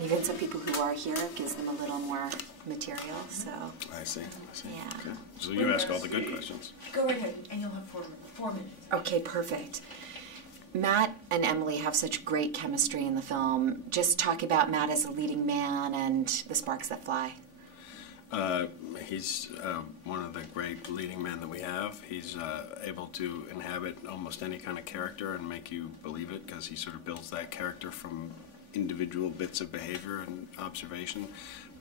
Even some people who are here, it gives them a little more material, so. I see. Yeah. Okay. So you ask all the good questions. Go right ahead, and you'll have 4 minutes. Okay, perfect. Matt and Emily have such great chemistry in the film. Just talk about Matt as a leading man and the sparks that fly. He's one of the great leading men that we have. He's able to inhabit almost any kind of character and make you believe it, because he sort of builds that character from individual bits of behavior and observation.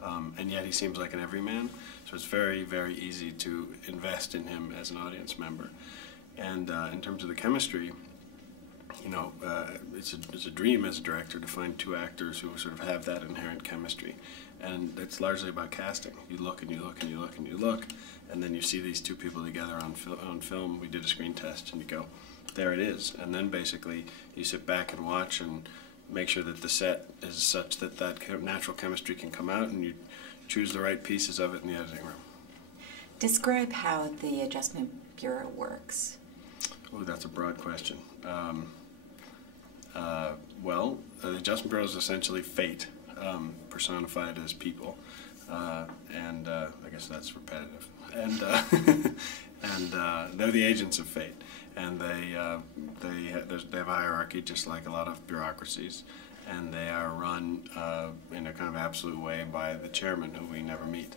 And yet he seems like an everyman. So it's very, very easy to invest in him as an audience member. And in terms of the chemistry, you know, it's a dream as a director to find 2 actors who sort of have that inherent chemistry. And it's largely about casting. You look and you look and you look and you look, and then you see these 2 people together on film. We did a screen test, and you go, there it is. And then basically you sit back and watch and make sure that the set is such that that natural chemistry can come out, and you choose the right pieces of it in the editing room. Describe how the Adjustment Bureau works. Oh, that's a broad question. Well, the Adjustment Bureau is essentially fate, personified as people, and I guess that's repetitive. And they're the agents of fate, and they have a hierarchy just like a lot of bureaucracies, and they are run in a kind of absolute way by the chairman, who we never meet.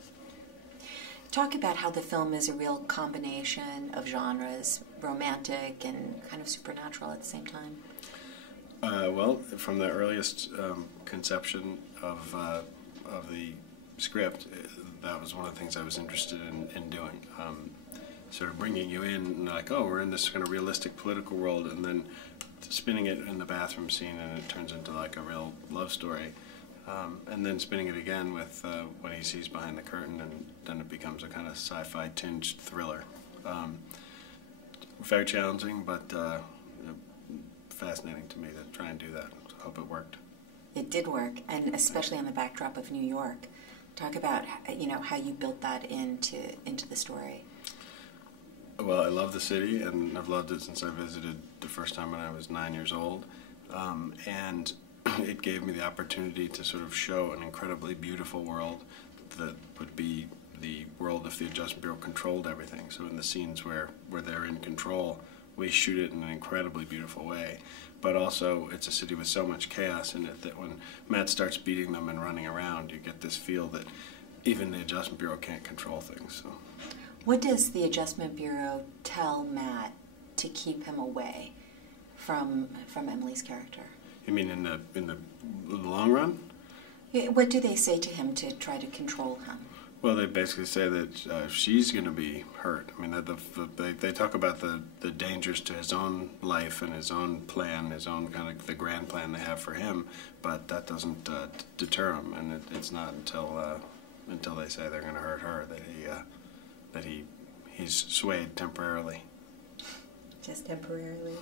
Talk about how the film is a real combination of genres, romantic and kind of supernatural at the same time. Well, from the earliest conception of the script, that was one of the things I was interested in doing. Sort of bringing you in, and like, oh, we're in this kind of realistic political world, and then spinning it in the bathroom scene, and it turns into like a real love story. And then spinning it again with when he sees behind the curtain, and then it becomes a kind of sci-fi tinged thriller. Very challenging, but fascinating to me to try and do that. I hope it worked. It did work, and especially on the backdrop of New York. Talk about, you know, how you built that into the story. Well, I love the city, and I've loved it since I visited the first time when I was 9 years old, and it gave me the opportunity to sort of show an incredibly beautiful world that would be the world if the Adjustment Bureau controlled everything. So in the scenes where they're in control, we shoot it in an incredibly beautiful way. But also, it's a city with so much chaos in it that when Matt starts beating them and running around, you get this feel that even the Adjustment Bureau can't control things. So. What does the Adjustment Bureau tell Matt to keep him away from Emily's character? You mean in the long run? What do they say to him to try to control him? Well, they basically say that she's going to be hurt. I mean, they talk about the dangers to his own life and his own plan, his own kind of the grand plan they have for him, but that doesn't deter him, and it's not until they say they're going to hurt her that he's swayed temporarily. Just temporarily.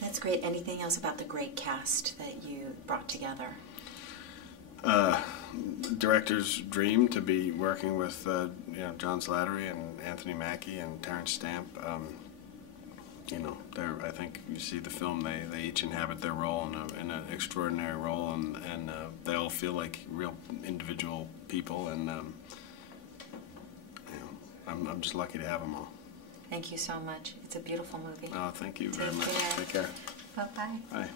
That's great. Anything else about the great cast that you brought together? Director's dream to be working with John Slattery and Anthony Mackie and Terence Stamp. I think you see the film, they each inhabit their role in an extraordinary role, and they all feel like real individual people, and I'm just lucky to have them all. Thank you so much. It's a beautiful movie. Oh, thank you very much. Take care. Bye-bye. Bye.